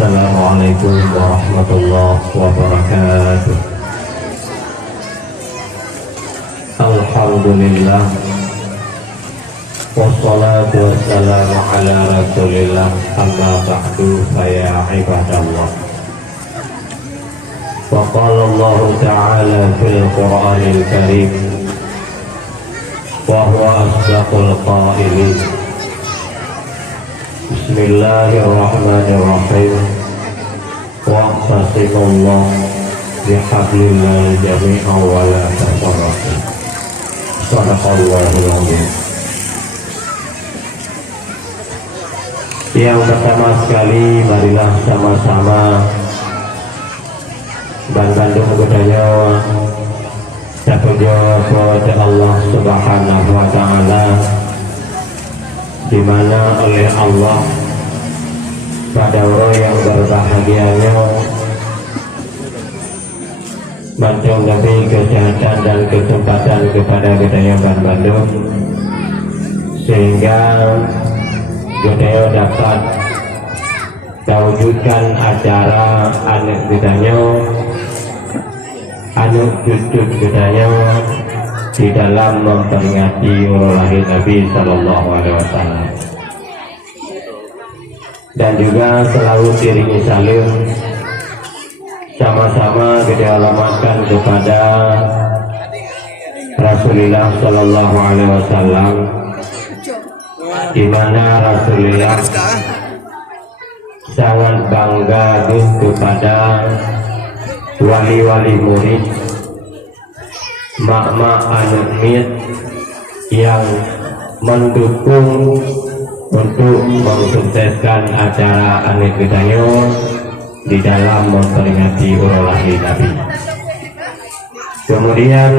Assalamualaikum warahmatullahi wabarakatuh. Alhamdulillah, wassalatu wassalamu ala rasulillah, amma ba'du, faya ibadallah. Wa qala Allah ta'ala fil Qur'anil Karim, wa huwa asdaqul qailin. Bismillahirrahmanirrahim. Wa'tasimullah bihablillah jami'an wa la tafarraqu. Shadaqallahul azim. Yang pertama sekali, marilah sama-sama Bandung budaya Sapujo kepada Allah Subhanahu wa ta'ala, di mana oleh Allah pada orang yang berbahagianya Bandung Nabi kesehatan dan kesempatan kepada budaya Bandung, sehingga budaya dapat mewujudkan acara anak budaya, anak cucu budaya di dalam memperingati ulang lahir Nabi Sallallahu Alaihi Wasallam, dan juga selalu diringi salim sama-sama kita alamatkan kepada Rasulullah Sallallahu Alaihi Wasallam, di mana Rasulullah sangat bangga kepada wali-wali murid, mak-mak anak mit yang mendukung untuk mensukseskan acara anak budaya di dalam memperingati ulang lahir Nabi. Kemudian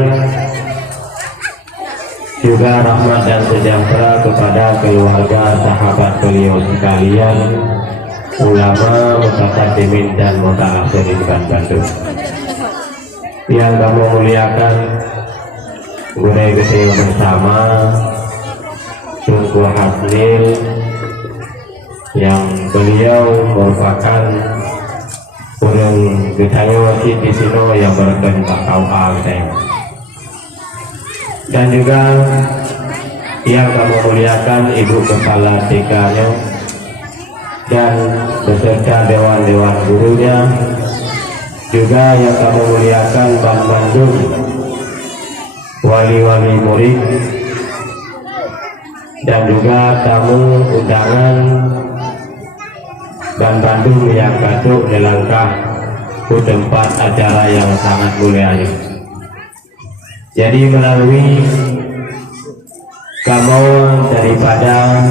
juga rahmat dan sejahtera kepada keluarga sahabat beliau sekalian, ulama, mutakaddimin dan mutaakhirin Bandung yang kami muliakan. Gurei gede bersama Tunku Hasnil, yang beliau merupakan urang gedaya Siti Sino yang berken bakau al-Teng, dan juga yang kami muliakan Ibu Kepala TK-nya dan beserta dewan-dewan gurunya, juga yang kami muliakan Bandung, wali-wali murid, dan juga tamu undangan Bandung yang katuk dilangkah ke tempat acara yang sangat mulia ini. Jadi melalui kemauan daripada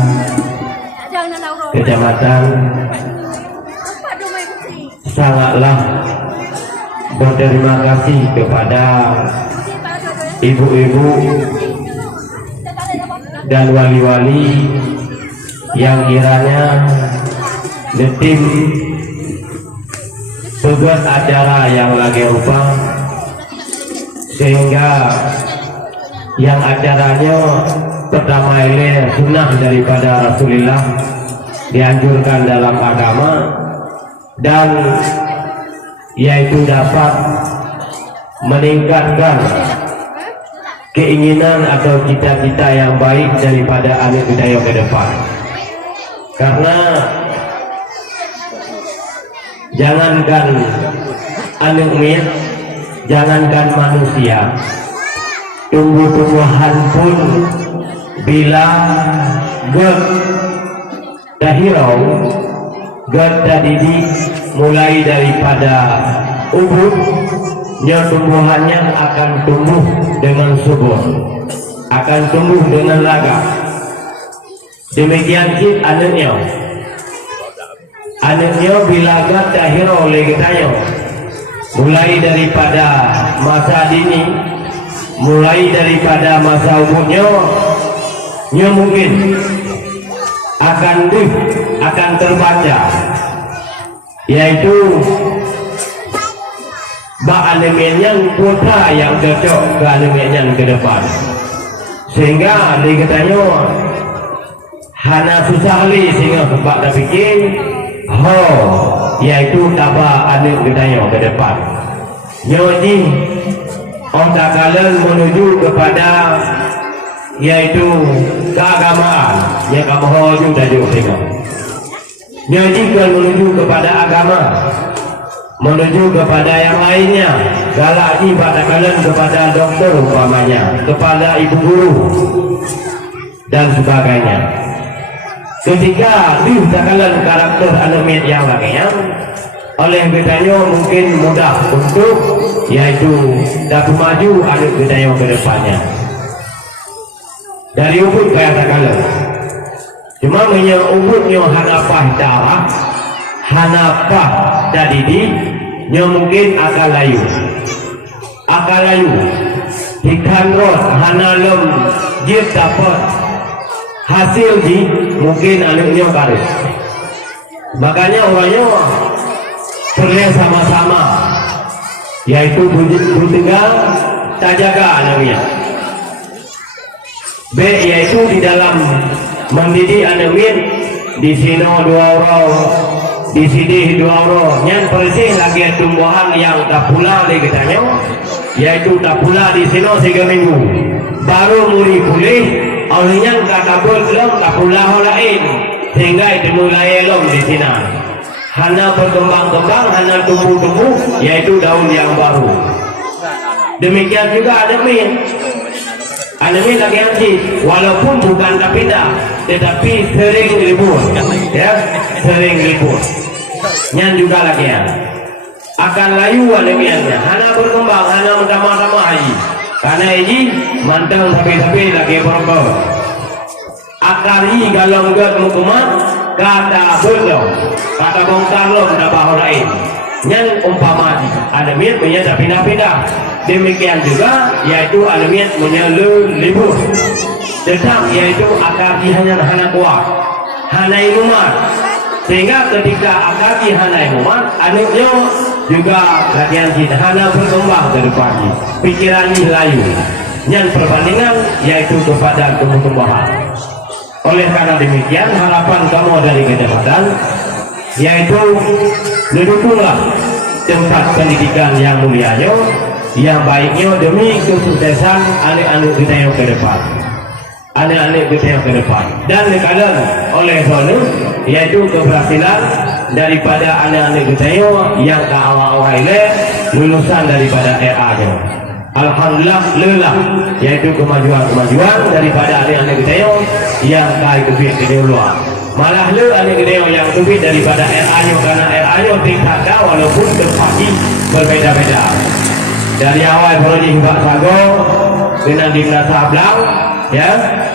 kecamatan, sangatlah berterima kasih kepada ibu-ibu dan wali-wali yang kiranya tim tugas acara yang lagi upah, sehingga yang acaranya pertama ini sunnah daripada Rasulullah dianjurkan dalam agama, dan yaitu dapat meningkatkan keinginan atau cita-cita yang baik daripada anak budaya ke depan. Karena jangankan anak mit, jangankan manusia, tumbuh-tumbuhan pun bila dahirau dididik mulai daripada ubud, tumbuhannya akan tumbuh dengan subur, akan tumbuh dengan lagak. Demikian kita anaknya bila dahirau oleh kita, mulai daripada masa dini, mulai daripada masa ubudnya, mungkin akan terbaca, yaitu elemen kuota yang cocok ke elemen ke depan, sehingga dikatanya hana susah li sehingga tempat dah fikir ho, yaitu tabah anak gedaya ke depan. Nyoji orang kalian menuju kepada yaitu keagamaan yang kamu ho juga tengok. Nyoji kan menuju kepada agama, menuju kepada yang lainnya. Galak pada kalian kepada dokter umpamanya, kepada ibu guru dan sebagainya. Ketika dikatakan karakter animat yang lainnya, oleh katanya mungkin mudah untuk yaitu dapat maju anak katanya ke depannya. Dari ubud katakan, cuma ubudnya hanapah darah, hanapah dadidi, nya mungkin akal layu, ikan rot, hanalem dia dapat hasil di mungkin anaknya baru. Makanya orangnya perlu sama-sama, yaitu tinggal tak jaga anaknya. B yaitu di dalam mendidik anaknya, di sini 2 orang, di sini 2 orang. Yang bersih lagi tumbuhan yang tak pula katanya, yaitu tak pula di sini 3 minggu. Baru mulai pulih. Awalnya kata belum tak pula lain sehingga itu mulai lom di sini. Hana berkembang-kembang, hana tumbuh-tumbuh, yaitu daun yang baru. Demikian juga anemin lagi anjing, walaupun bukan pindah, tetapi sering libur, ya sering libur. Yang juga lagi ya, akan layu anemiannya. Hana berkembang, hana mentama-tama haji. Karena ini mantang tapi lagi berapa akari galong gad mukumat kata belum kata bongkar lo menambah lain yang umpama ada miat punya pindah-pindah. Demikian juga yaitu ada miat punya libur tetap yaitu akari hanya kuat hana inumat, sehingga ketika akari hana inumat anaknya juga latihan kita hana berkembang dari pagi pikiran layu yang perbandingan yaitu kepada tumbuh-tumbuhan. Oleh karena demikian harapan kamu dari kejabatan yaitu mendukunglah tempat pendidikan yang mulianya, yang baiknya demi kesuksesan anak-anak kita yang ke depan, anak-anak kita yang ke depan. Dan dikadang oleh sana yaitu keberhasilan daripada anak-anak kita yang ke awal-awal lulusan daripada RA-nya. Alhamdulillah lelah yaitu kemajuan daripada anak-anak kita yang kaya kebit ke luar. Malah anak kita yang kebit daripada RA-nya, karena RA-nya tingkatnya walaupun terbagi berbeda-beda. Dari awal prodi hingga sago dengan di Desa Blang, ya,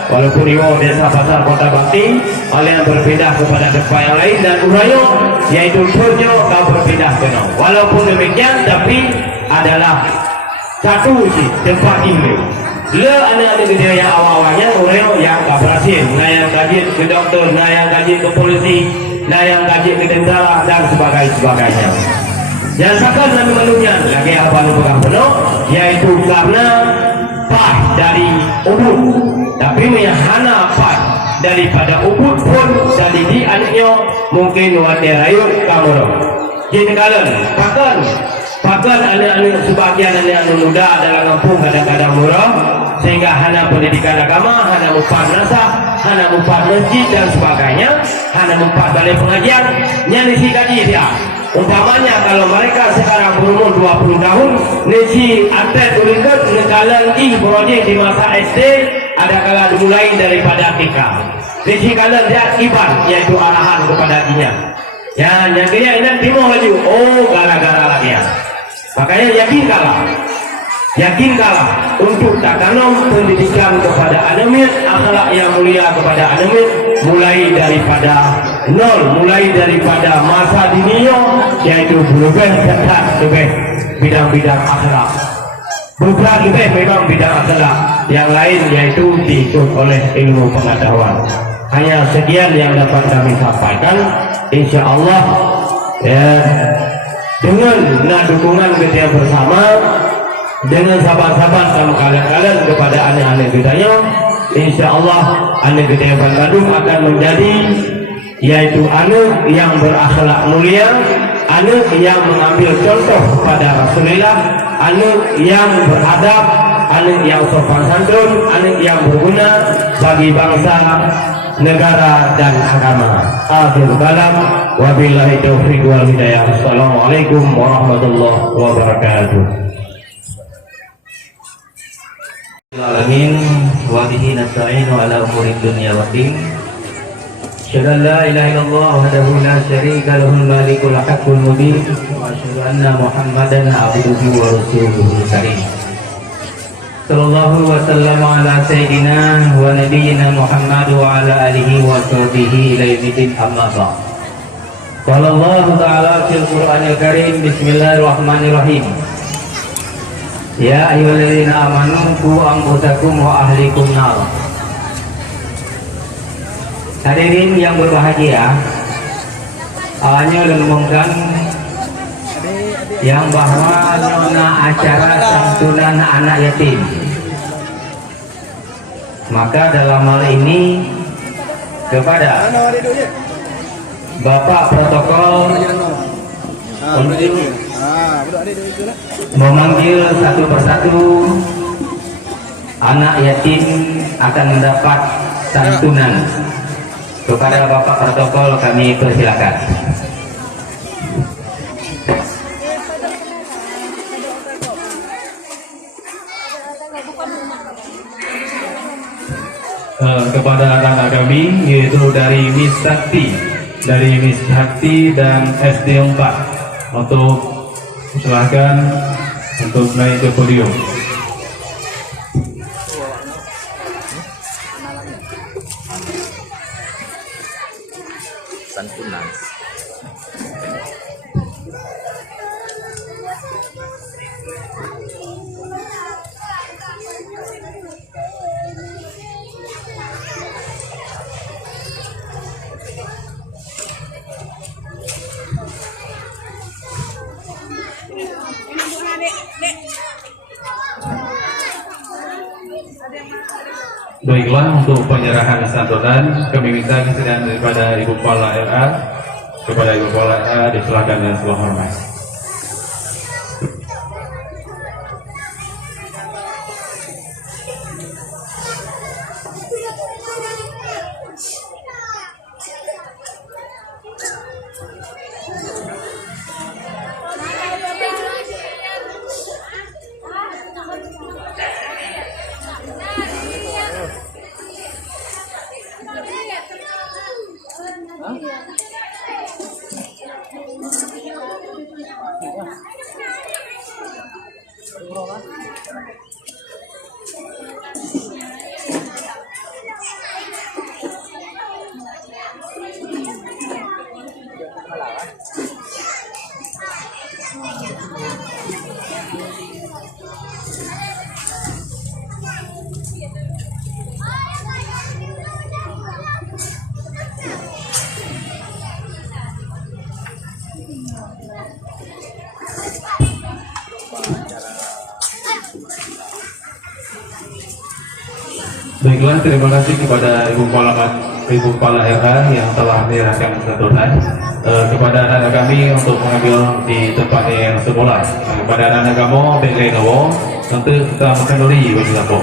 walaupun Iwo Desa Pasar Kota Bakti, kalian berpindah kepada tempat yang lain dan urayo yaitu turnya kau berpindah ke no. Walaupun demikian tapi adalah satu sih tempat ini. Le anak-anak kita yang awal-awalnya urayo yang tak berhasil, nah yang kaji ke dokter, nah yang kaji ke polisi, nah yang kaji ke tentara dan sebagainya. Yang sakal dan menunya lagi apa yang penuh yaitu karena pah dari ubud, tapi menyahana pah daripada ubud pun dari di anaknya mungkin wadah rayut kamu jadi kalian bahkan anak-anak sebagian anak-anak muda dalam kampung kadang-kadang murah sehingga hana pendidikan agama, hana mupad nasah, hana mupad masjid dan sebagainya, hana mupad balai pengajian yang isi gaji dia. Umpamanya kalau mereka sekarang berumur 20 tahun, nisi atlet ulikat nekalan di projek di masa SD ada kala dimulai daripada TK. Nisi kalian lihat iban yaitu arahan kepada dinya. Ya, yang dia ini timur lagi. Oh, gara-gara lagi ya. Makanya yakinkanlah untuk tanam pendidikan kepada anak-anak, akhlak yang mulia kepada anak-anak, mulai daripada nol, mulai daripada masa dininya yaitu berubah tetap lebih bidang-bidang akhlak, berubah lebih memang bidang akhlak, yang lain yaitu diikut oleh ilmu pengetahuan. Hanya sekian yang dapat kami sampaikan, insya Allah ya, dengan dukungan kita bersama dengan sahabat-sahabat sama kalian kepada anak-anak kita, insya Allah anak kita yang Bandung akan menjadi yaitu anak yang berakhlak mulia, anak yang mengambil contoh pada Rasulullah, anak yang beradab, anak yang sopan santun, anak yang berguna bagi bangsa, negara dan agama. Akhir kalam, wabillahi taufiq wal hidayah. Assalamualaikum warahmatullahi wabarakatuh. Alamin wa bihi nasta'inu ala umuri dunya waddin. Asyhadu an la ilaha illallah wahdahu la syarika lahul malikul haqqul mubin wa asyhadu anna Muhammadan abduhu wa rasuluhul karim. Sallallahu wa sallama ala sayyidina wa nabiyyina Muhammad wa ala alihi wa sahbihi ila yaumil amma ba'd. Qala Allah ta'ala fil Qur'anil Karim, bismillahirrahmanirrahim. Ya ayyuhalladzina amanu qu anfusakum wa ahlikum nar. Hadirin yang berbahagia, awalnya mengumumkan yang bahwa nona acara santunan anak yatim. Maka dalam hal ini kepada Bapak Protokol untuk memanggil satu persatu anak yatim akan mendapat santunan. Kepada Bapak Protokol kami persilakan. Kepada anak-anak kami, yaitu dari Miss Sakti, dari Miss Sakti dan SD 4, untuk silakan untuk naik ke podium. Santunan. Baiklah, untuk penyerahan santunan kami minta kesediaan daripada Ibu Kepala RA. Kepada Ibu Kepala RA disilakan dengan sebuah hormat. Baiklah, terima kasih kepada Ibu Kepala RA yang telah menyerahkan santunan kepada anak-anak kami untuk mengambil di tempat yang semula. Kepada anak-anak kamu, Lenovo, tentu kita mengendali wajibaku.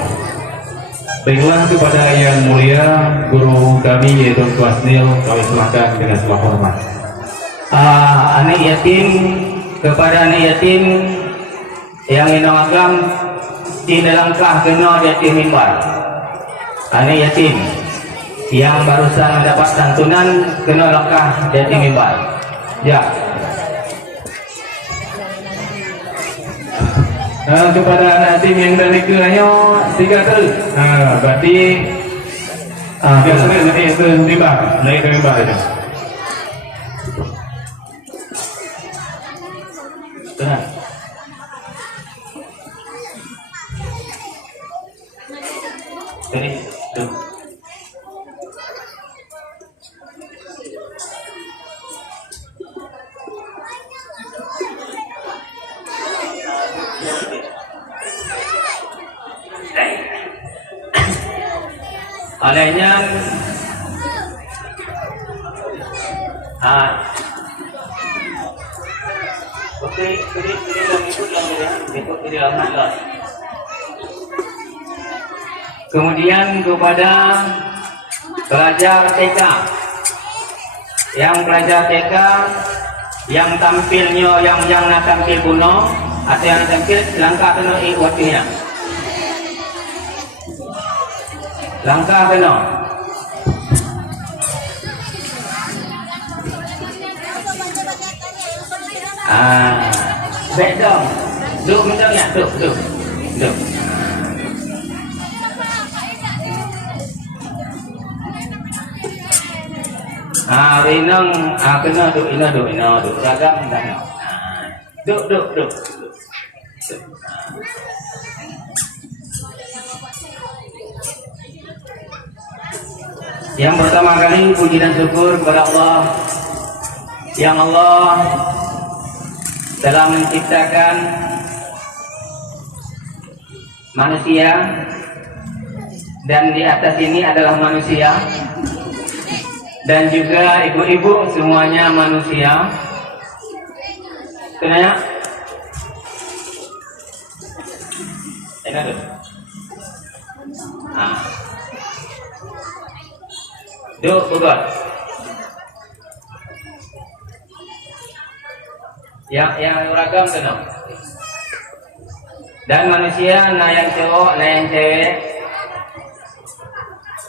Baiklah, kepada yang mulia guru kami yaitu Kelas Nil, kami silakan dengan sebuah hormat. Anak yatim, kepada anak yatim yang inawagam tidak langkah kena yatim mimbar. Anak yatim yang barusan mendapat santunan kena langkah yatim mimbar. Ya. Kepada anak yatim yang dari keranyo 3 terus. Berarti biasanya jadi itu mimbar, naik ke mimbar aja. Tenang. Jadi, tuh. Alainya Okey, lang ikut lang dia. Ikut dia lah. Kemudian kepada pelajar TK, yang pelajar TK yang tampilnya yang nak tampil kuno atau yang tampil langkah kena waktunya. Langkah kena. Baik dong. Duduk macam ni, duduk. Renang kena duduk ragam dah. Duduk. Yang pertama kali puji dan syukur kepada Allah yang Allah telah menciptakan manusia dan di atas ini adalah manusia dan juga ibu-ibu semuanya manusia. Kenanya? Enak tu. Duduk bukan. Yang ragam kena. Dan manusia na yang cowok, na yang cewek.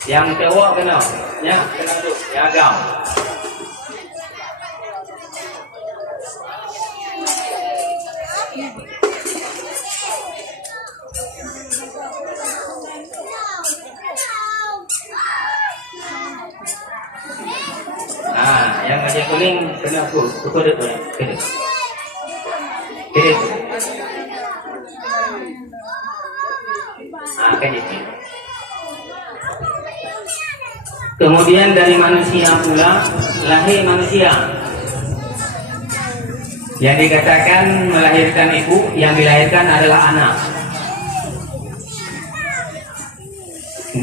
Yang cowok kena. Ya, kena duduk. Yang agam. Yang wajah kuning kena pukul depan. Kena. Kemudian dari manusia pula lahir manusia. Yang dikatakan melahirkan ibu, yang dilahirkan adalah anak.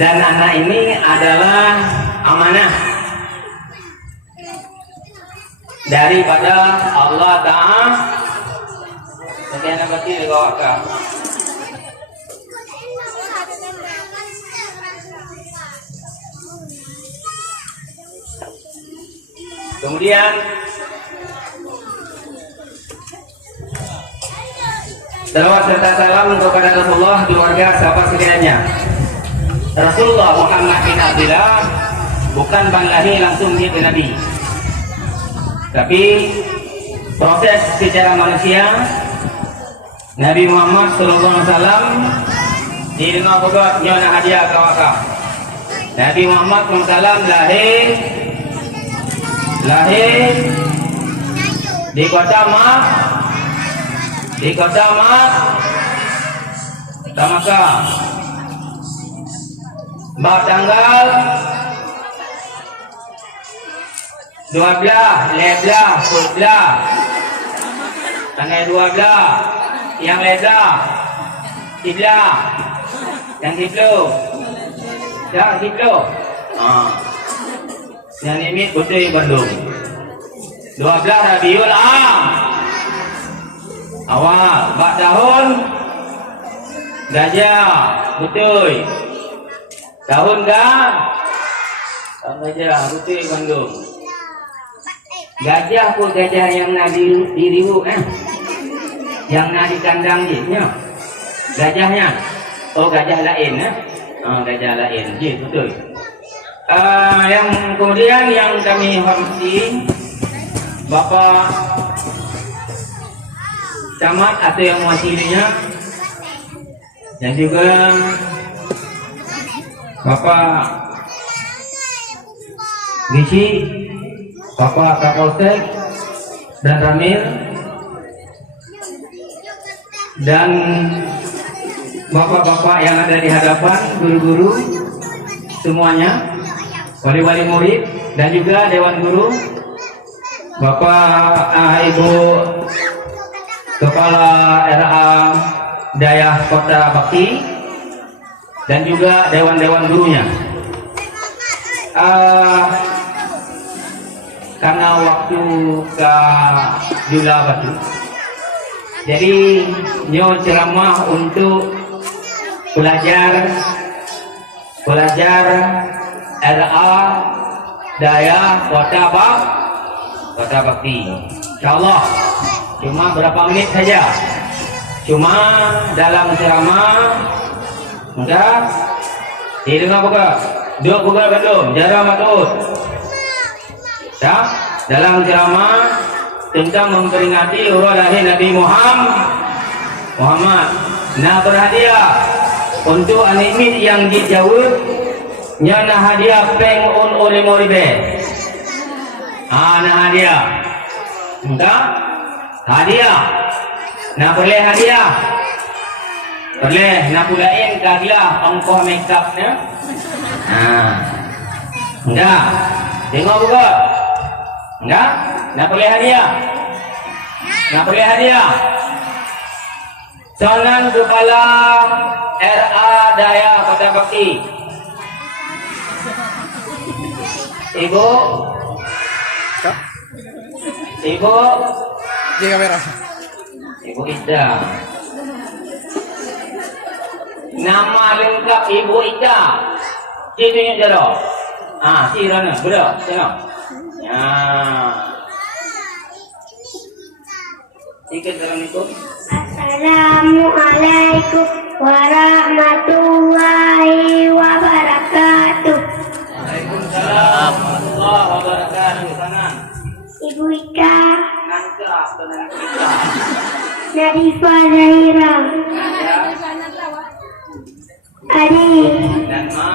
Dan anak ini adalah amanah daripada Allah Ta'ala. Bagaimana berarti dikawakkan? Kemudian salawat serta salam kepada Rasulullah, keluarga, sahabat sekaliannya. Rasulullah Muhammad bin Abdullah bukan bang lahir langsung dia ke Nabi, tapi proses secara manusia. Nabi Muhammad SAW di dengar begat nyonya hadiah kawaka. Nabi Muhammad SAW lahir di kota Makkah tanggal 12, 11, 12 tanggal 12 yang leza Kiblah yang Kiblah yang ini Putri Bandung 12 Rabiul awal 4 tahun gajah Putri tahun gajah Putri Bandung gajah pun gajah yang nak diriu yang nak di kandang dia gajahnya gajah lain gajah lain betul. Yang kemudian yang kami hormati Bapak Camat atau yang mewakilinya, dan juga Bapak Gizi, Bapak Kapolsek dan Ramil, dan bapak-bapak yang ada di hadapan, guru-guru semuanya, wali-wali murid dan juga dewan guru, Bapak Ibu Kepala RA Dayah Kota Bakti dan juga dewan-dewan gurunya. karena waktu ke Jula Batu. Jadi nyo ceramah untuk belajar RA Daya Kota Bakti. Insyaallah cuma berapa menit saja. Cuma dalam ceramah enggak didengar buka. Dua buka belum? Jarang matut. Ya, dalam ceramah tentang memperingati urut lahir Nabi Muhammad. Nah, berhadiah untuk anik yang dijawab nyana hadiah peng on oleh moribe. Nah hadiah. Enggak? Hadiah. Nah boleh hadiah. Boleh nak pulain kagilah ongkos makeupnya. Nah. Enggak. Tengok buka. Enggak? Nak boleh hadiah. Nak boleh hadiah. Calon kepala RA Daya Kota Bakti. Ibu. Di kamera. Ibu Ida. Nama lengkap Ibu Ida. Cirinya jero. Sirana, betul. Tengok. Ya. Assalamualaikum. Assalamualaikum warahmatullahi wabarakatuh. Waalaikumsalam warahmatullahi wabarakatuh. Sana. Ibu Ika, Nangka, benar kita. Nadifa Zahira, Adi, Dan Ma.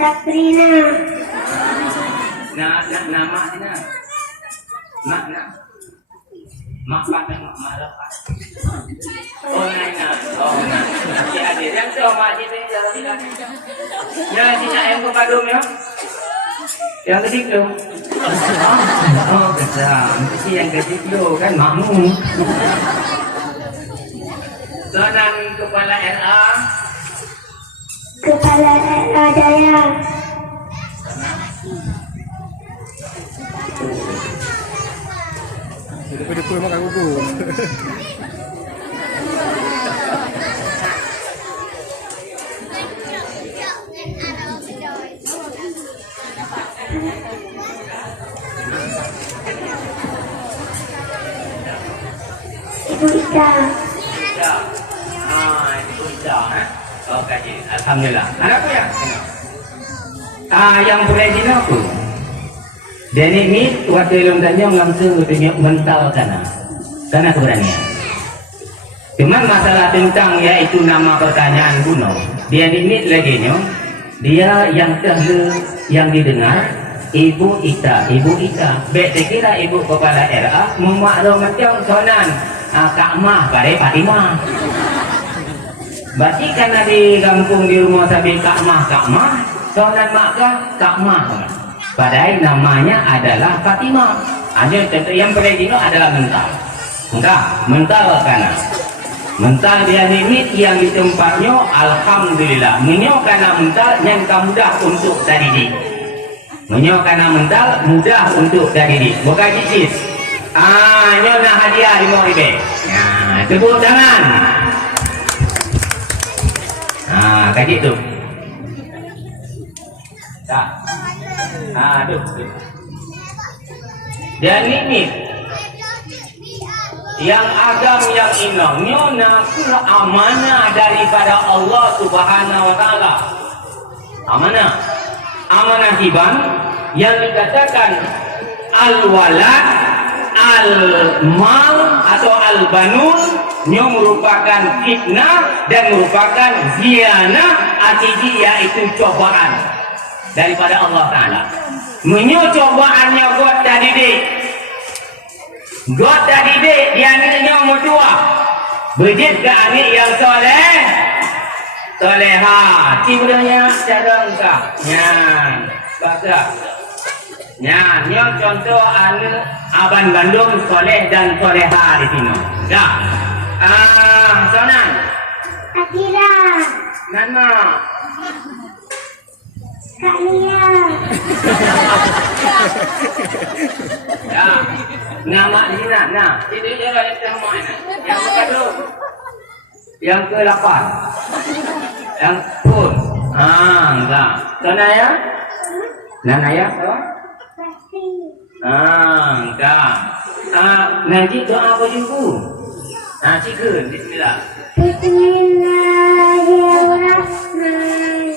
Sabrina, Nama ini. Mak lepas. Oh, Nana. Si Adik yang tu mak kita jalan jalan. Ya, sini ayam ke padum ya. Yang kecil tu. Oh, besar. Si yang kecil tu kan makmu. Soalan kepala RA. Kepala RA Daya, Daripada kau makan kuku. Ibu Ika, Itu dah. Okey, alhamdulillah. Anak apa ya? Yang beredina tu. Dan ini waktu ilmu tanya langsung bertanya mental karena keberanian. Cuman masalah tentang yaitu nama pertanyaan kuno. Dia ini lagi dia yang didengar Ibu Ita. Baik kira ibu kepala RA memaklum macam sonan Kak Mah pada Fatimah. Berarti karena di kampung di rumah sabi Kak Mah, sonan maka Kak Mah. Padahal namanya adalah Fatimah. Hanya contoh yang beredino adalah mental. Enggak, mental karena mental dia limit yang di tempatnya alhamdulillah. Menyo karena mental yang mudah untuk dididik. Menyo karena mental mudah untuk dididik. Bukan jisis. Nyo nak hadiah di Moribe. Nah, tepuk tangan. Kayak gitu. Tak. Aduh. Dan ini yang agam yang inangnya naku amanah daripada Allah Subhanahu wa taala. Amanah hiban yang dikatakan al-walad, al-mal atau al-banun nya merupakan fitnah dan merupakan zianah atiji yaitu cobaan daripada Allah taala. Menyo cobaannya buat didik. God didik dia ni umur tua. Bejit ke anik yang soleha. Cibudanya cadang kah? Nyan. Baca. Nyan. Nyo contoh anak Aban Bandung soleh dan soleha di sini. Dah. Sonan. Akira, Nana. Kak Lia. Ya. Nama Nina. Nah, ini dia yang nama ini. Yang kedua. Yang ke-8. Yang pun. Enggak. Naya? Naya? Pasti. Enggak. Nanti doa apa juga? Cikgu, bismillah. Bismillahirrahmanirrahim.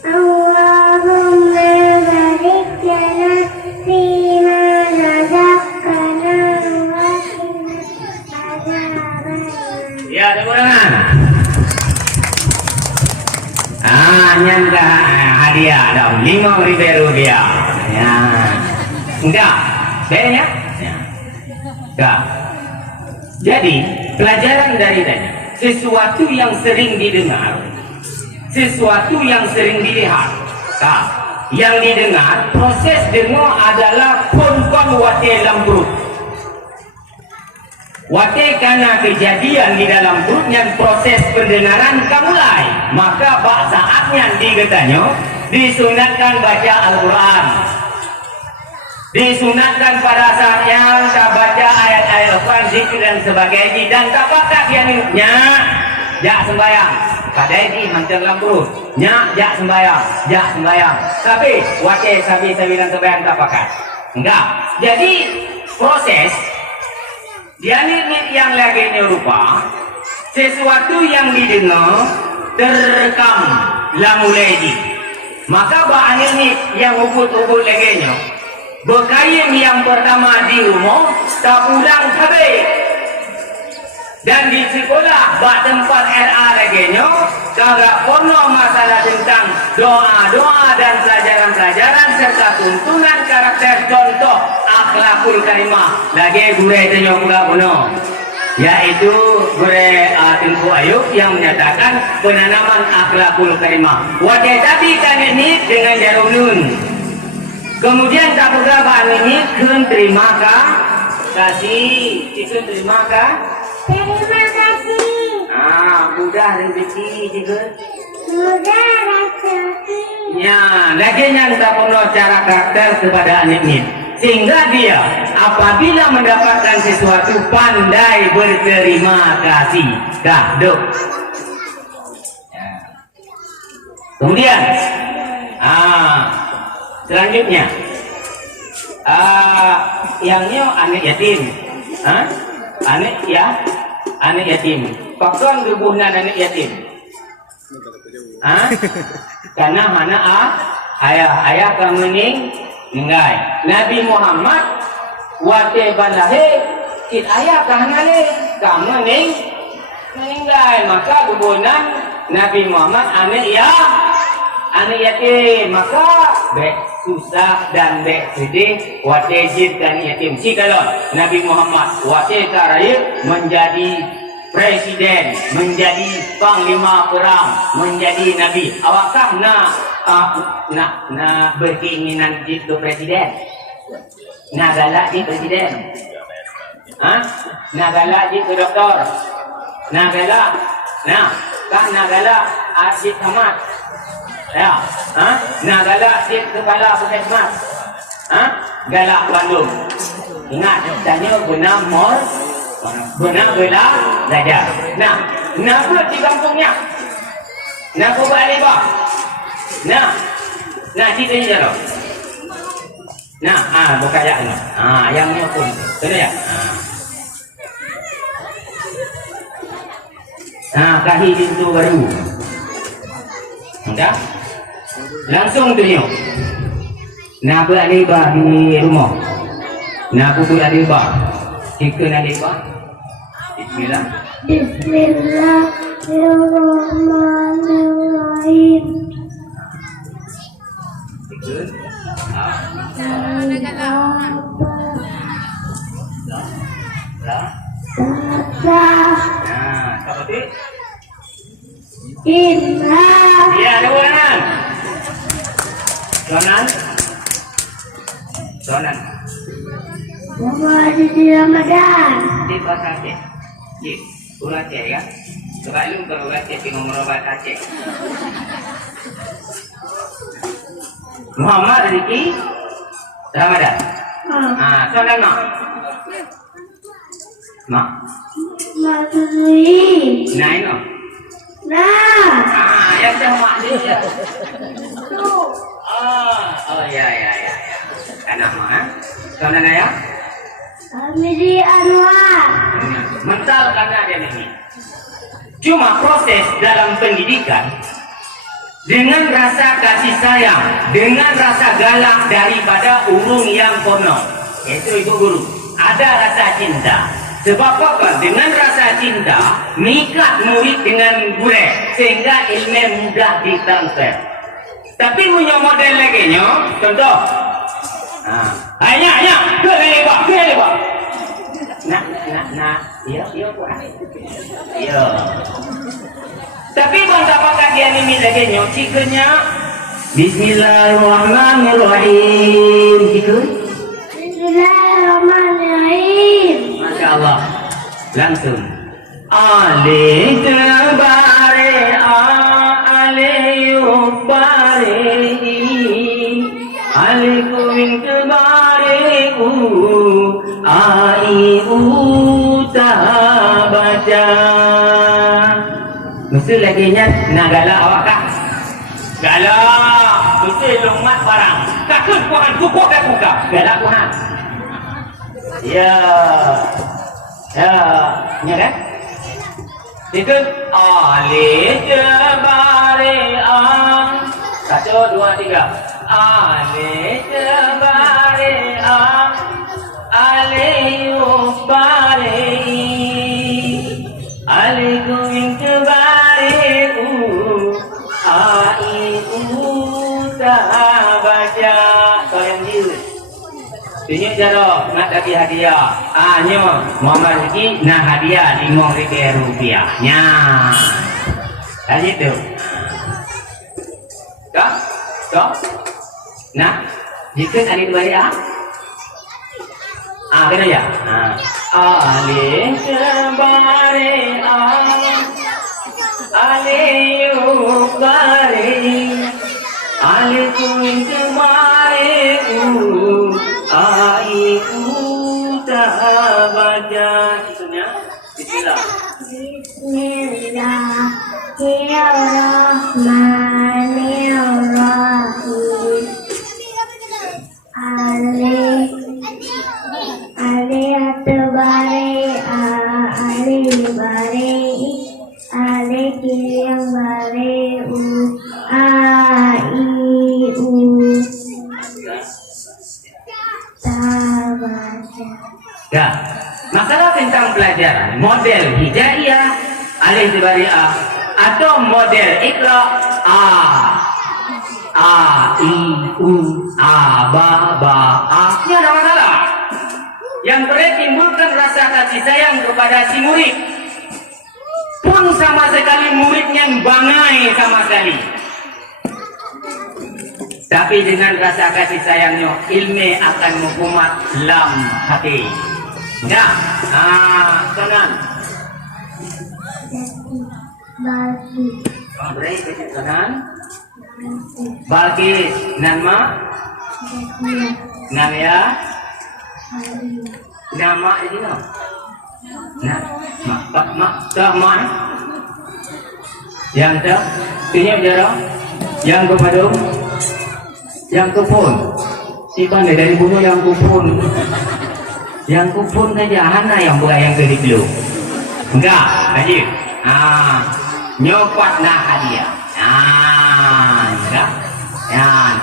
Allahumma barik lana fima razaqtana wa qina adzabannar. Ya, tepuk tangan. Nyanda hadiah dong, 5.000 rupiah. Ya. Enggak, bedanya? Ya. Enggak. Jadi, pelajaran dari tadi, sesuatu yang sering didengar, sesuatu yang sering dilihat. Nah, yang didengar, proses dengar adalah kon-kon wate lambrut. Wate karena kejadian di dalam perutnya proses pendengaran kamulai, maka saatnya digetanya disunatkan baca Al-Quran, disunatkan pada saat yang tak baca ayat-ayat Al-Quran, zikir dan sebagainya, dan tak pakai dia jak sembahyang pada ini mancang lambrut jak sembahyang tapi wate sabi dan sembahyang tak pakai enggak. Jadi proses dia ini yang lagi rupa sesuatu yang didengar terekam lamulai, maka bahan ini yang ubut-ubut lagi berkayam yang pertama di rumah tak pulang habis, dan di sekolah bak tempat RA lagi kagak kono masalah tentang doa-doa dan pelajaran-pelajaran serta tuntunan karakter contoh akhlakul karimah lagi gure tanya pula kono, yaitu gure Tengku Ayub yang menyatakan penanaman akhlakul karimah. Wajah tadi kan ini dengan jarum nun, kemudian tak pula bahan ini kun terima kasih, itu terima kasih. Terima kasih. Mudah rezeki juga. Mudah rezeki. Ya, lagi yang tak perlu cara karakter kepada anak ini, sehingga dia apabila mendapatkan sesuatu pandai berterima kasih. Dah, duk. Kemudian, selanjutnya, yangnya anak yatim, anak yatim. Pakon rubuhnan anak yatim. Karena mana ayah kamu meninggal. Nabi Muhammad wate balahe it ayah kahangale kamu meninggal, maka rubuhnan Nabi Muhammad anak yatim, maka bek susah dan bek sedih wate jidkan yatim. Si kalau Nabi Muhammad wate tarayir menjadi presiden, menjadi panglima perang, menjadi nabi, awakah nak berkeinginan jadi presiden? Nak galak jadi presiden? Nak galak jadi doktor? Nak galak? Nak galak jadi camat? Ya, nak galak jadi kepala puskesmas? Galak Bandung. Ingat, tanya guna benar belajar. Nak di kampungnya, nak balik bah, cerita ni jalo. Buka ya ni. Yang ni pun, betul ya. Kahih pintu baru. Enggak? Langsung tunjuk. Nak balik bah di rumah. Nak balik bah. Jika nak lebah, bismillah. Bismillahirrahmanirrahim. Seperti? Inna. Ya, ada ulangan. Sonan. Ramadan. Di pasal ke? Ulang ya. Sebab lu berobat dia tengok merobat Aceh. Muhammad Riki Ramadan. Soalan mak. Mak. Masui. Nah ini. Nah. Yang sama dia. Tu. Oh ya. Karena mak. Soalan ayah. Amiri Anwar. Mental karena dia ini. Cuma proses dalam pendidikan dengan rasa kasih sayang, dengan rasa galak daripada urung yang kono. Itu ibu guru. Ada rasa cinta. Sebab apa? Dengan rasa cinta, mikat murid dengan guru sehingga ilmu mudah ditransfer. Tapi punya model lagi nyo, contoh. Hanya, ke lebar. Ya, buat. Ya. Tapi bang apakah dia ni lagi nyo, cikanya Bismillahirrahmanirrahim. Cikgu. Bismillahirrahmanirrahim. Masya Allah. Langsung. Alif bare alif bare alif min bare ai ta baca. Mesti lagi nya nagala awak kah? Galak. Mesti lumat barang. Takut Tuhan kukuh dah buka. Galak Tuhan. Ya, ni kan? Ikut alif bare satu dua tiga. Alif bare alif bare alif min bare ai baca. Kalian dia tunjuk cara nak bagi hadiah. Nyo Muhammad Riki nak hadiah RM5,000. Nya. Tadi tu. Dah? Nah, jika ada tu balik kena ya? Alif bare alif bare alif min bare ai tak baca. Itunya. Bismillah. Bismillahirrahmanirrahim. Alif bare alif bare alif yang bare ai Ya, masalah tentang pelajaran model hijaiyah alif bari atau model ikra i u ba ini ada masalah. Yang boleh timbulkan rasa kasih sayang kepada si murid pun sama sekali muridnya bangai sama sekali. Tapi dengan rasa kasih sayangnya ilmu akan mengkumat dalam hati. Ya, kanan. Beri ke kanan. Balkis, nama. Nama ya. Nama ini no. Mak. Yang dah, punya jarak. Yang kepadung. Yang kupon. Si pandai dari bunuh yang kupon. Yang kupon saja hana yang bukan yang kiri dulu. Enggak, haji. Nyopot nah hadiah. Enggak.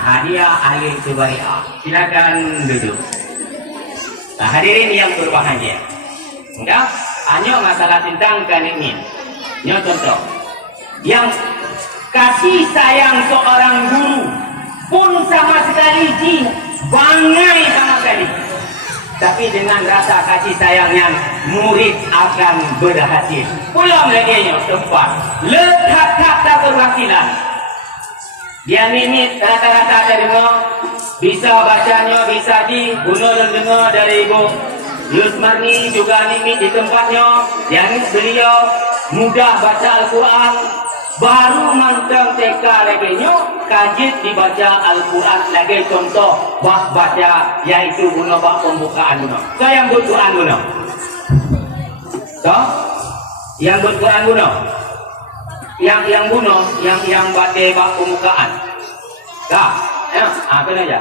Hadiah ahli subariah. Silakan duduk. Hadirin yang berbahagia. Enggak, hanya masalah tentang kaningin. Nyo contoh. Yang kasih sayang seorang guru pun sama sekali bangai sama sekali. Tapi dengan rasa kasih sayangnya murid akan berhasil. Pulang lagi tempat letak keberhasilan. Dia minit rata-rata terima, bisa bacanya, bisa diguna dan dengar dari Ibu Yusmarni juga nimit di tempatnya. Yang beliau mudah baca Al-Quran, baru mantang TK lagi nyo, kajit dibaca Al-Quran lagi contoh bak baca yaitu guna bak pembukaan guna. So yang buat Quran guna. So yang buat Quran guna. Yang guna, yang baca bak pembukaan. Dah, ya, apa aja.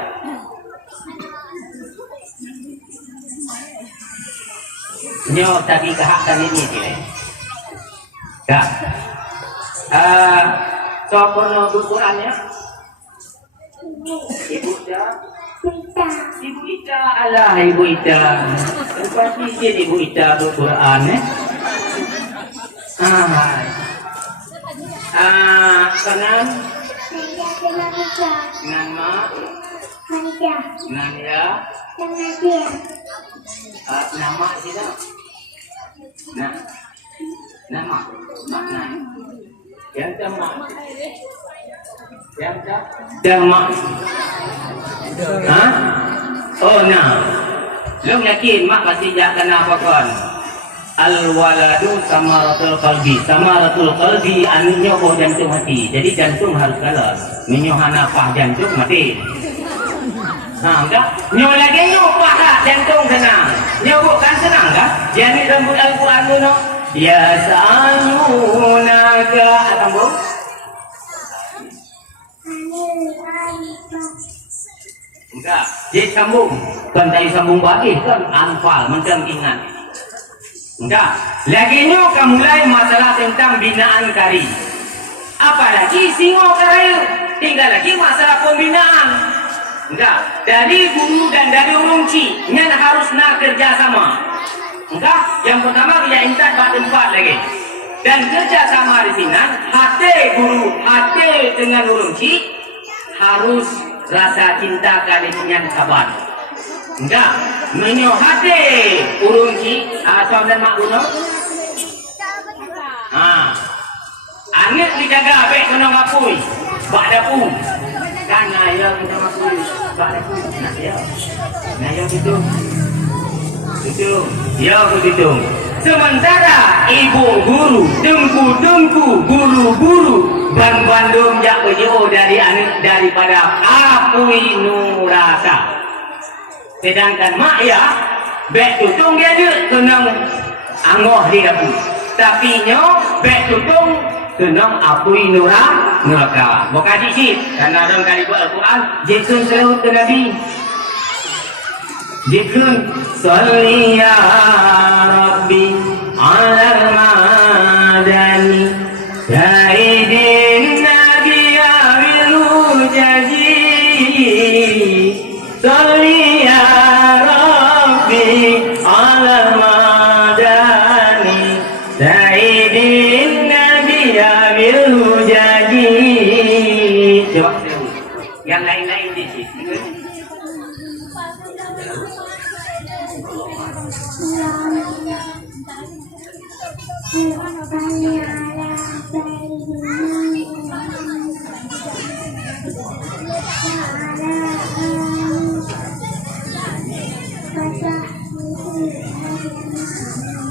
Nyo tadi kahak tadi ni kira. Dah. So kono Qurannya. Ibu Ita. Ibu Ita, alah Ibu Ita. Pasti izin Ibu Ita Quran kanan. Nama. Nanya. Nama tidak. Nah. Nama. Makna. Yang jamak. Yang jamak. Hah? Oh nah. Lu yakin mak masih jangan apa kan? Al-waladu samaratul qalbi. Samaratul qalbi anunya oh jantung hati. Jadi jantung harus kalah. Minyohan apa jantung mati. Enggak? Nyo lagi nyo paha jantung senang. Nyo bukan senang kah? Jadi rambut Al-Quran dulu. Ya sa'alunaka atambung. Enggak, jadi sambung. Kan tadi sambung bagi kan anfal macam ingat. Enggak, lagi nyo mulai masalah tentang binaan kari. Apalagi singo kari. Tinggal lagi masalah pembinaan. Enggak, dari guru dan dari urungci yang harus nak kerjasama. Enggak, yang pertama dia ingat tempat lagi. Dan kerjasama di sini, hati guru, hati dengan urungci harus rasa cinta kalian sabar. Enggak, menyo hati urungci atau dan mak uno. Angin dijaga baik kena ngapui, bak dapu. Kan ayah kita ngapui, bak dapu. Nah ya, gitu. Itu, ya begitu. Sementara ibu guru, dengku guru Bandung jak bejo dari anak daripada apui nurasa. Sedangkan mak ya, bek tutung dia tenang angoh di dapur. Tapi nyo bek tutung tenang apui nuraka. Bukan dicit karena dalam kali buat Al-Quran, jekun serut ke Nabi. Jekun salli ya Rabbi ala madani Sayyidin Nabi Abil Hujaji Salli ya Rabbi ala madani Sayyidin Nabi Abil Hujaji. Coba yang lain-lain di sini.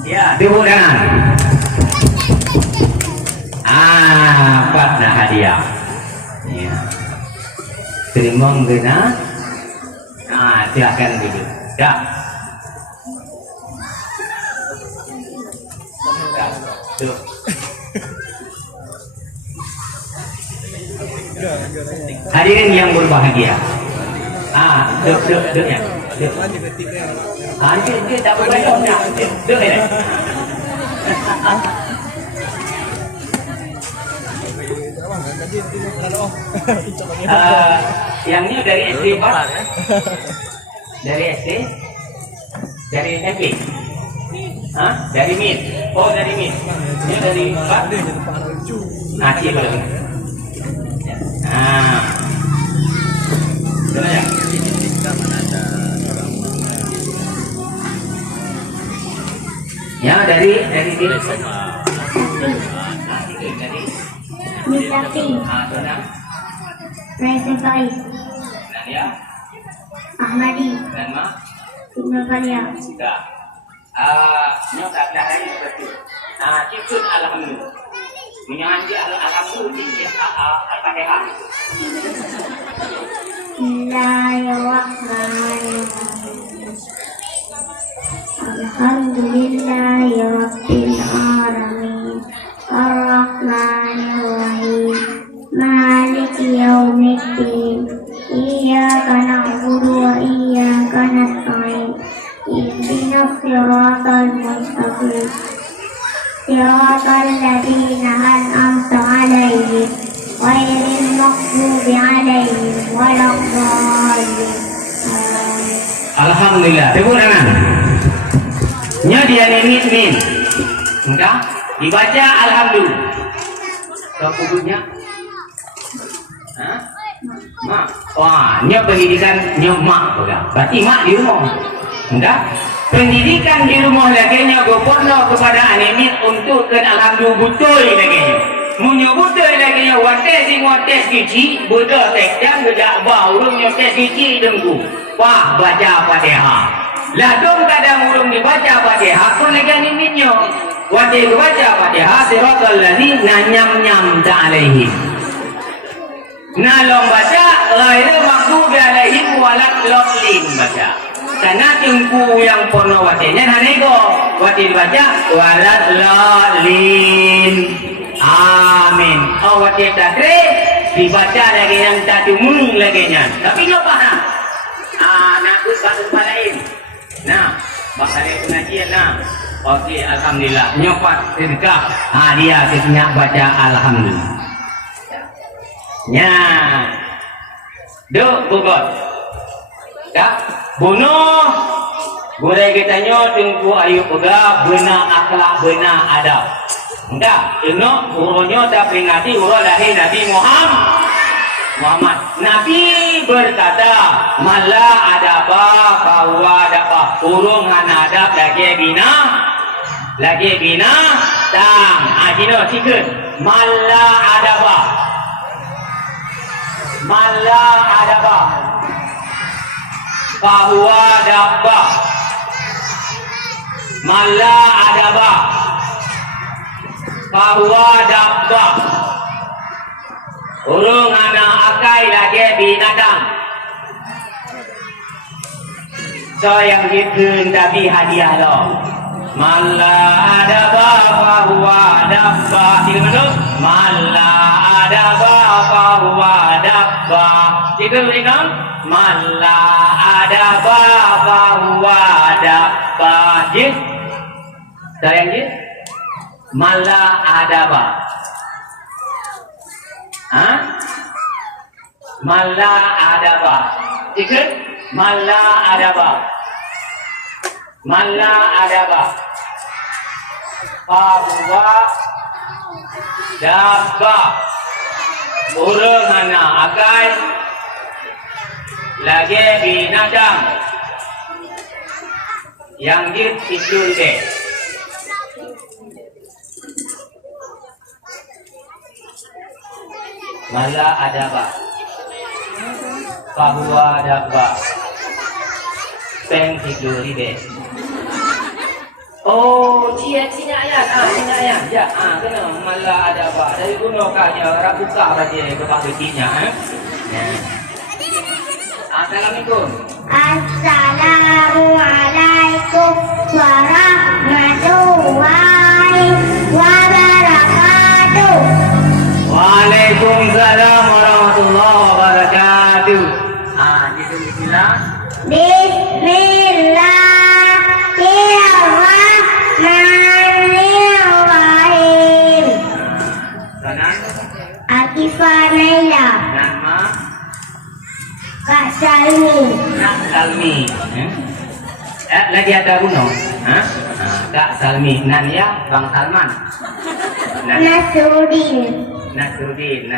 Ya, tepuk tangan. Pada hadiah. Ya. Terima guna. Silakan dulu. Ya. Tuh. Hadirin yang berbahagia. Duduk ya. Dia tak boleh duduk. Duduk ya. Yang ini dari SD Pak? Dari SD? Dari SMP? Dari MIT? Oh dari MIT. Ini dari Pak? Aceh belum? Sudah ya? Ya dari Mitafi, Raisa Faiz, ya? Ahmadi, Dan Ma? Ibnu Falia. Sudah. Nyok tak ada lagi betul. Ciput alhamdulillah. Menyanyi alhamdulillah Al-Fatihah. Bismillahirrahmanirrahim. Alhamdulillahi Rabbil Alamin. Ar-Rahmanir-Rahim. Maliki Yaumiddin. Iyyaka na'budu wa iyyaka nasta'in. Ihdinas siratal mustaqim. Siratal ladzina an'amta 'alaihim ghairil maghdubi 'alaihim waladdallin. Alhamdulillah. Tepuk tangan. Nya dia ni min. Enggak? Dibaca alhamdulillah. Kau kubutnya? Hah? Mak. Wah, nya pendidikan nya mak juga. Berarti mak di rumah. Enggak? Pendidikan di rumah lagi nya goporno kepada anemit untuk ke alhamdulillah betul lagi. Munyo betul lagi nya wates sing wates kici, betul tekdan bedak ba urung nya tes kici dengku. Wah, baca Fatihah. Lah dong kadang urung dibaca Fatihah pun lagi anemitnya. Wates baca Fatihah siratal ladzina nyam ta'alaihim. Nalong baca ghairil maghdubi alaihim waladdallin baca. Karena tungku yang porno watenya hanego wati baca waladdallin. Amin. Oh wati takre dibaca lagi yang tadumung lagi nya. Tapi nyo paham. Nak usah lain. Nah, bahasa pengajian nah. Okey, alhamdulillah. Nyopat sedekah. Dia ketika baca alhamdulillah. Nya. Duk bugot. Dah. Bunuh. Boleh kita tunggu ayu pega benar akhlak benar adab. Enggak, ini urunya tak peringati urut lahir Nabi Muhammad. Nabi berkata, "Mala adaba bahwa adaba." Urung hana adab lagi bina tam. Ajino sikit. Mala adaba. Bahwa adaba. Mala adaba. Bahwa dabba urung anak akai lagi binatang. So yang dikun tapi hadiah lo. Mala adaba bahwa dabba. Tiga masuk. Mala adaba bahwa dabba. Tiga ulang. Mala adaba bahwa dabba. Jis. Sayang jis. Mala adaba. Mala adaba. Ikut. Mala adaba. Bahwa dabba. Urang anak agai lagi binatang yang itu deh. Mala adaba. Bahwa dabba. Peng tidur deh. Oh, cina ayat. Ya, kena mala adaba. Dari gunung kaya rabuka raja kepada cina. Assalamualaikum. Assalamualaikum warahmatullahi wabarakatuh. Waalaikumsalam warahmatullahi wabarakatuh. Bismillah. Bismillahirrahmanirrahim. Sanan. Akifah Naila. Nama. Kak Salmi. Kak Salmi. Lagi ada Bruno. Kak Salmi. Nanya Bang Salman. Nasruddin. Nasruddin.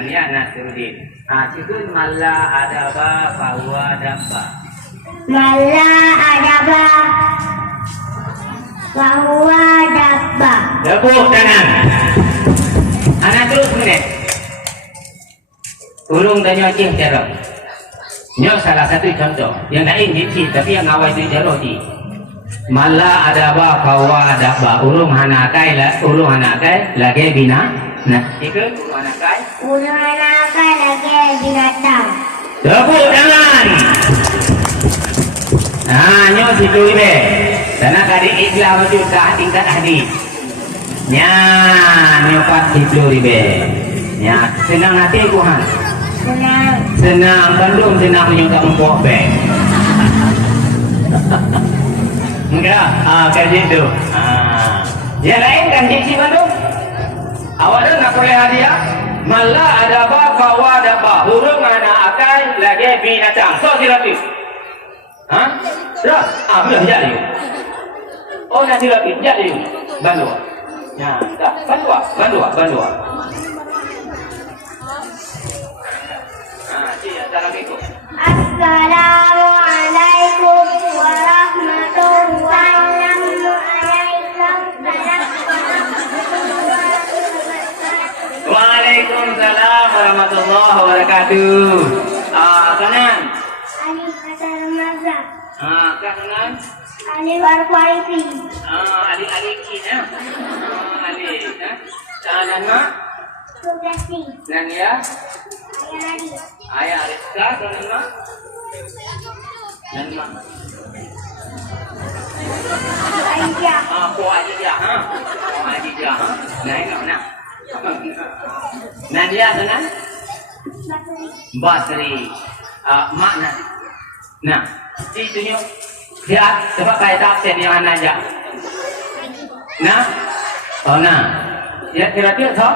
Cikun mala adaba bahwa dabba. Mala adaba bahwa dabba. Tepuk tangan. Anak terus menit. Urung tanya cing cara. Nyo salah satu contoh. Yang lain jisi tapi yang awal itu jaroti. Mala adaba kawa adaba. Ulung hanakai lagi bina. Nah, ikut ulung hanakai. Ulung hanakai lagi binatang. Tepuk tangan. Nah, nyo situ ibe. Karena kadi ikhlas macam dah tingkat hadis. Nya, nyo pat situ ibe. Nya, senang hati Tuhan. Senang. Senang Bandung, senang menyungkap empuk be. Enggak, kayak gitu. Yang lain kan si Bandung. Awak dah nak boleh hadiah. Malah ada apa, kawa ada apa. Hurung anak akai lagi binatang. So silapi. Hah? Dah, boleh jadi. Oh, nak silapi, jadi. Bandu. Ya, dah. Bandu. Assalamualaikum warahmatullahi wabarakatuh. Waalaikumsalam warahmatullahi wabarakatuh. Kanan. Alif kata remaja. Kanan. Alif warfaisi. Alif ya. Alif. Kanan mak. Sugesti. Nan ya. Ayah Adi. Ayah Rizka. Kanan mak. Nan mak. Aisyah. Ko Adijah. Ko Adijah. Nah. Nadia kanan. Basri. Makna. Nah, ditunjuk. Siap, coba kayak absen yang aja. Nah, nah. Ya kira-kira toh?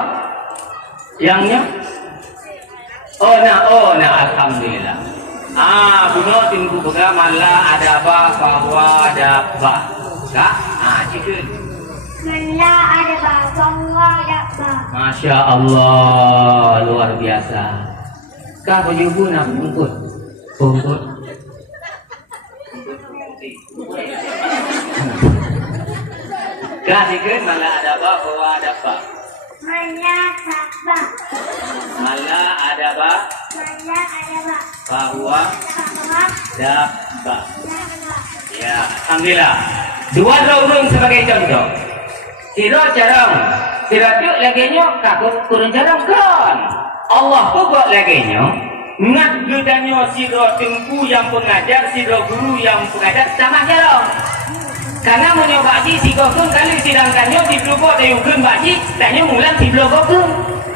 Yangnya? Oh nah, alhamdulillah. Buno timbu bega mala ada apa, bahwa ada apa. Kak? Cikun. Mala ada bahwa ada apa. Masya Allah, luar biasa. Kak berjumpa nak pungkut. Kak cikun mala ada apa, bahwa ada apa. Mala sabah. Mala ada apa, bahwa ada apa. Ya, alhamdulillah. Dua urung sebagai contoh. Siro jarang, siratiu lagi nyo kakut kurun jarang kan. Allah pokok lagi nyo ngat gedanyo siro tengku yang pengajar, siro guru yang pengajar sama jarang. Karena menyoba haji si kokun kali sidangkannya di blogok dari ukun baji, tanya mulan di blogok kun.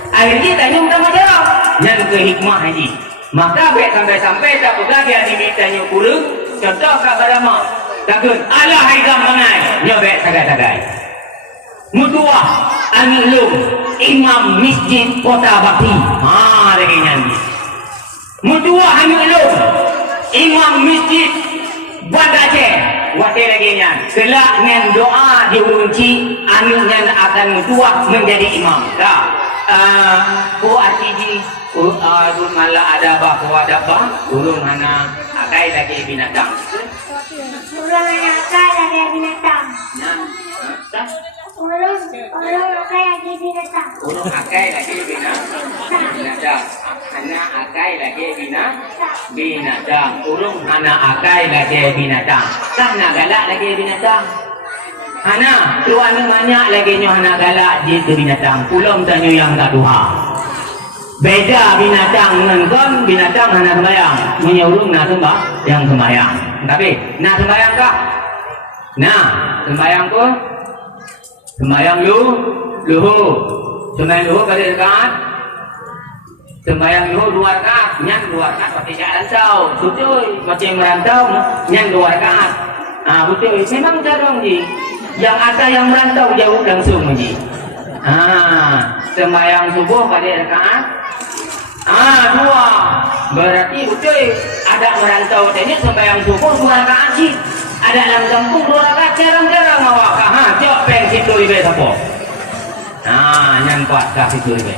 Akhirnya tanya sama jarang. Yang ke hikmah haji. Maka baik sampai tak pernah dia dimitanya kurung. Contoh kabar mak. Takut Allah haidam mangai. Dia baik tagai-tagai. Mutuah Anilum Imam Masjid Kota Bakti. Lagi nyanyi. Mutuah Anilum Imam Masjid Banda Aceh. Waktu lagi nyanyi. Kelak dengan doa diunci anilnya akan mutuah menjadi imam. Dah. Ko artiji malah ada apa, ko ada apa? Urung mana akai lagi binatang. Urung akai lagi binatang. Urung akai lagi binatang. Urung akai lagi binatang. Hana akai lagi binatang. Urung hana akai lagi binatang. Hana galak lagi binatang. Hana tuan banyak lagi nyo hana galak di binatang. Pulau tanyo yang tak duha. Beda binatang dengan binatang hana sembayang. Menyurung nak sembah yang sembayang. Tapi nak sembayang kah? Nah, sembayang ko. Sembayang luhu. Sembayang luhu pada dekat. Sembayang luhu 2 rakaat, nyan 2 rakaat pakai jalan rantau. Betul, macam merantau nyan 2 rakaat. Betul, memang jarang ji. Yang ada yang merantau jauh langsung ji. Sembayang subuh pada rakaat. 2. Berarti betul ada merantau tadi sembayang subuh 2 rakaat ji. Ada dalam kampung 2 rakaat jarang-jarang awak. Cok peng situ ibe sapo. Nyan 4 kah situ ibe.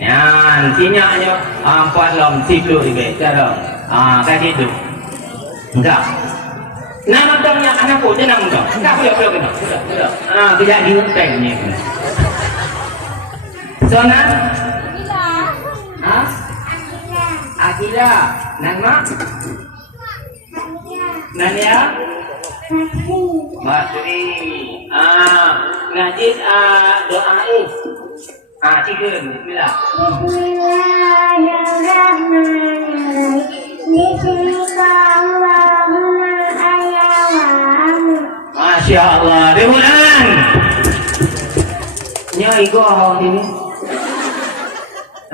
Yan, sinyaknya 4 lom situ ibe jarang. Kayak gitu. Enggak. Nama tangnya anakku tenang dong. Enggak boleh kena. Sudah. Tidak diuntengnya. Sonan? Akila. Nama? Nanya? Masri. Ngaji doa cikeun bismillah. Bismillahirrahmanirrahim. Bismillahirrahmanirrahim. Masya Allah. Demulan. Nya igo hong ini.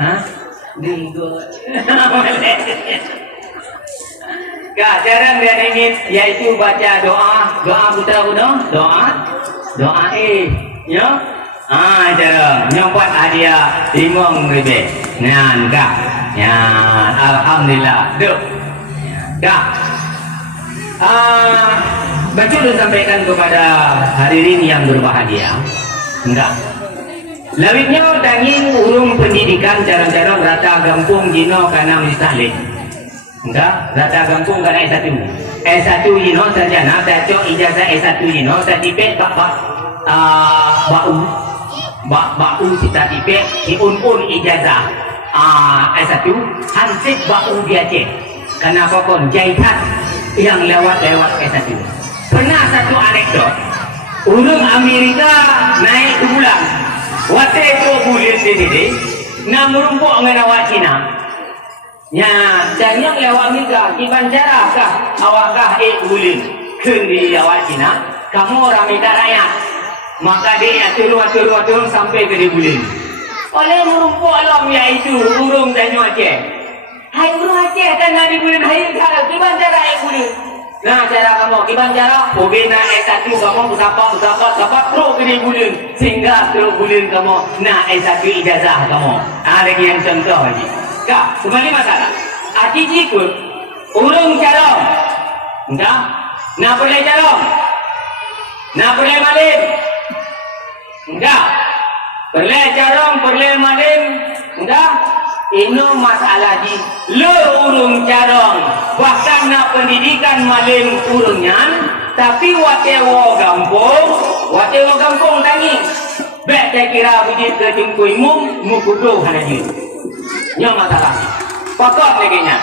Hah? Igo. Jarang dia ingin yaitu baca doa buta doa ya jarang nyompat hadiah limong lebih nyan kak nyan alhamdulillah duk kak baca dulu sampaikan kepada hadirin yang berbahagia enggak lawitnya tanging urung pendidikan jarang-jarang rata gampung jino karena mustahil enggak, rata gampung kan S1 Yino sarjana, taco ijazah S1 Yino, certificate bau cita tipek, si un ijazah S1, hansip bau biace. Kenapa kon jahitan yang lewat S1. Pernah satu anekdot, urung Amerika naik ke bulan, waktu itu bulan ini, nak merumpuk dengan awak Cina. Ya, jangan lewat Amerika, iban cara kah awakah bulan kendi awak Cina, kamu orang Amerika rakyat, maka dia turun sampai ke bulan. Oleh merumpuk alam iaitu urung dan Aceh. Hai urung Aceh dan di bulan hai cara iban cara bulan. Nah cara kamu iban cara bogena S1 kamu usapa terus ke bulan sehingga terus bulan kamu nah S1 ijazah kamu. Lagi yang contoh lagi. Kak, kembali masalah. Aki jikut, urung calon. Enggak? Nak boleh calon? Nak boleh malim? Enggak? Boleh calon, boleh malim? Enggak? Ini masalah di lo urung calon. Bahkan nak pendidikan malim urungan, tapi watewo gampung tangi. Baik saya kira bujit ke jumpuimu, mukuduh hanaji. Yang masalah pokok laginya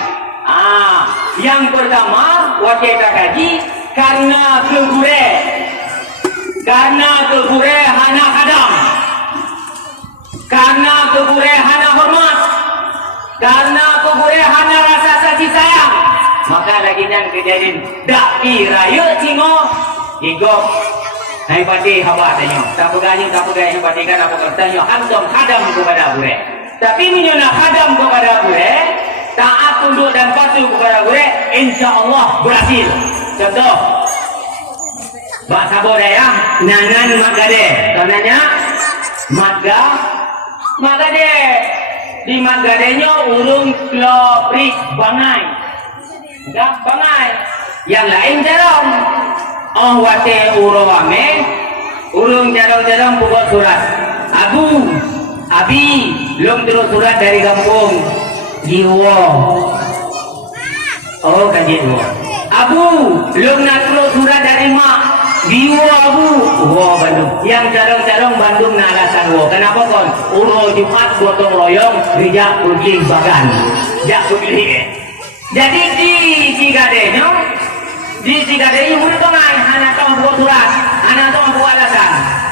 yang pertama wajib kaji karena kegure hana kadam karena kegure hana hormat karena kegure hana rasa kasih sayang maka laginya kejadian dak piraya cingo igok hai pati hawa tanyo tak pegani patikan apa kertanyo hantom kadam kepada bure. Tapi menyona khadam kepada gue, taat tunduk dan patuh kepada gue, insya Allah berhasil. Contoh, Pak Sabo Daya, Nanan Magade, tananya Magade, di Magadenya urung kloprik bangai, enggak bangai. Yang lain jarang, wate urowame, urung jarang buat surat, Abi, belum terus surat dari kampung Jiwo. Oh, kan Jiwo. Abu, belum nak terus surat dari mak Jiwo Abu. Wow, Bandung. Yang jarang-jarang Bandung nak alasan wo. Kenapa kon? Uro Jumat gotong royong, rijak kucing bagan. Jak kucing. Jadi di Cigadenya mulai tongan, anak tong buat surat, anak tong buat alasan.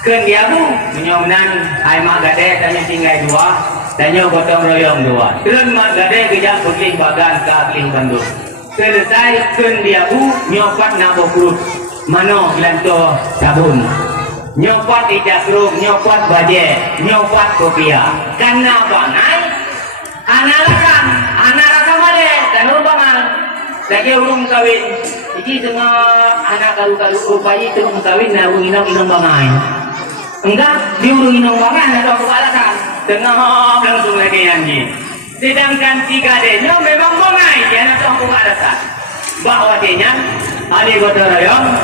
Ken dia bu menyomnan hai mak gade tanya tinggal dua tanya gotong royong dua terus mak gade kejak kucing bagan ke Akling Bandung selesai ken dia bu nyopat nak bokrut mano gelanto sabun nyopat ijakruk nyopat baje nyopat kopia karena bangai anak rasa male dan urbangan lagi urung kawin iki tengah anak kalu rupanya tengah kawin na urung inong bangai. Enggak, diurungi nombangan atau kepalasan tengah langsung lagi anjing. Sedangkan Cigadenya memang bangai dia atau kepalasan. Bahwa dia ada gotong royong,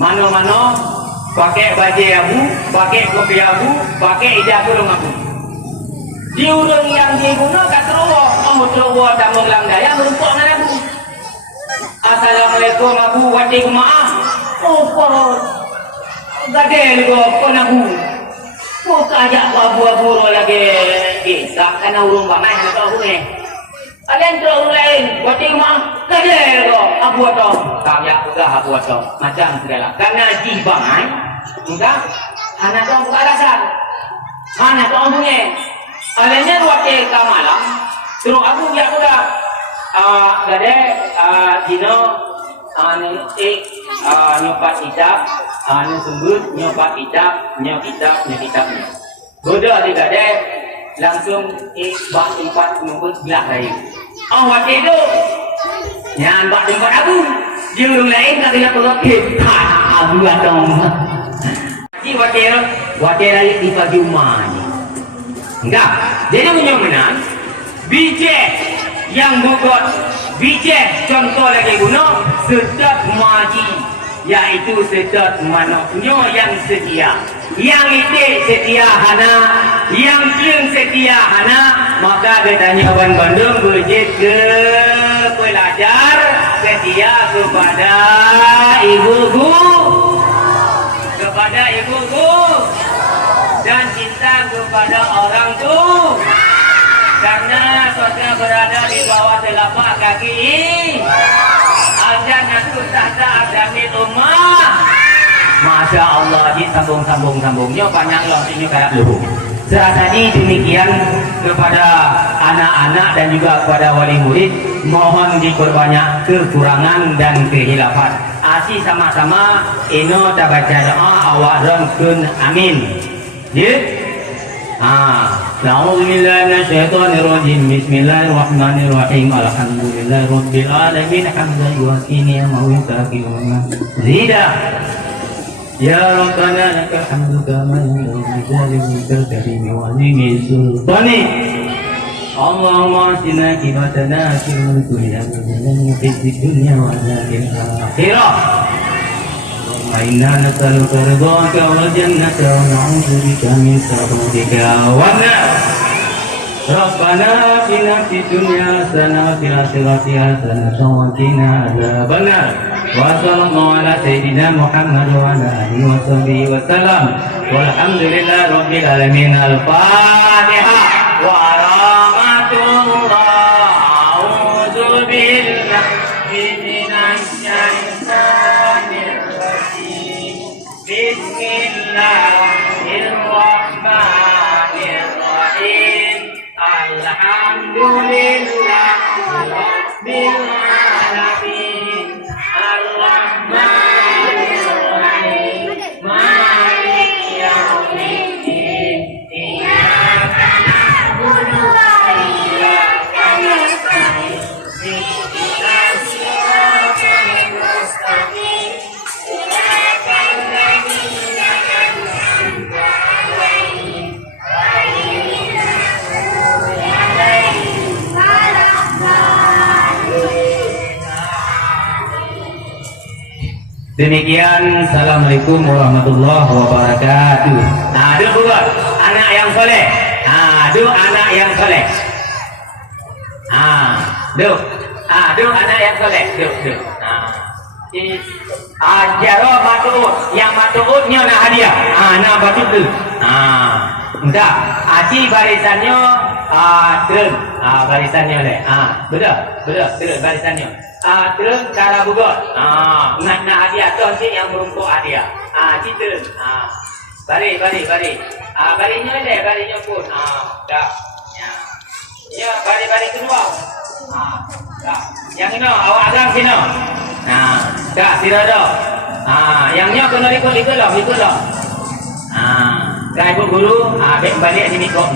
mano pakai baju abu, pakai kopi abu, pakai ijazah abu. Diurung yang diguna katruwo, terus tambung langdaya merumpuk dengan abu. Assalamualaikum abu, waalaikum maaf. Gade ko penabu. Ko kajak abu-abu lagi. Tak kena urung bangai nak tahu ni. Kalian terlalu lain. wati rumah kaya ko abu to kaya juga abu to macam segala karena jibangan enggak anak to bukan alasan anak to punya alanya wati ka malam terus aku dia pula gade dino nyopat kitab sembut nyopat kitab bodoh di gade langsung bak tempat mengumpul gelap lagi. Waktu itu yang bak tempat aku jurung lain tak kena pelakit abu atau jadi waktu lagi di pagi rumah ni enggak jadi punya menang bijak yang bokot bijak contoh lagi guna sedap maji yaitu sedap manoknya yang setia yang itu setia hana yang cing setia hana maka katanya Wan Bandung berjit ke pelajar setia kepada ibu-ibu dan cinta kepada orang tua karena surga berada di bawah telapak kaki azan itu tahta adamil ummah. Masya Allah, ji sambung-sambungnya panjang loh ini kayak luhur. Tadi demikian kepada anak-anak dan juga kepada wali murid mohon diperbanyak kekurangan dan kehilafan. Asi sama-sama ino tak baca doa awak rangkun amin. Ya. Na'udzubillahi minasyaitonirrajim. Bismillahirrahmanirrahim. Alhamdulillahirabbil alamin. Hamdan yu'tini wa yukafi'una. Zida. Ya Rabbana lakal hamdu kama yanbaghi li wajhikal karim wa li sultani. Allahumma atina kibatana fil dunya wa fid dunya wa fil akhirah. Inna nas'aluka ridhaka wal jannata wa na'udzu bika min sakhatika wan nar. Rabbana atina fid dunya hasanah wa fil akhirati hasanah wa qina adzabannar. Wa sallallahu ala sayyidina Muhammad wa ala alihi wa sahbihi wa sallam. Walhamdulillahi rabbil alamin. Al-Fatihah wa rahmatullah. A'udzu billahi minasy syaithanir rajim. Bismillahirrahmanirrahim. Alhamdulillah rabbil alamin. Ar-Rahmanir-Rahim. Maliki yaumiddin. Iyyaka na'budu wa iyyaka nasta'in. Ihdinas siratal mustaqim. Siratal ladzina an'amta 'alaihim ghairil maghdubi 'alaihim waladdallin. Demikian, assalamualaikum warahmatullahi wabarakatuh. Duk buat anak yang soleh. Duk anak yang soleh. Duk anak yang soleh. Duk. Jaro matu'ud, yang matu'udnya nak hadiah. Nak batut tu. Entah. Aci barisannya terus. Barisannya le. Betul barisannya. Terus cara buat. Nak hadiah tu nanti yang merumpuk hadiah. Terus. Bari. Barinya le, barinya pun. Dah. Ya, bari kedua. Dah. Yang ini awak agak sini. Dah, tidak ada. Yangnya kena ikut lah. Dah ibu guru, balik sini kok.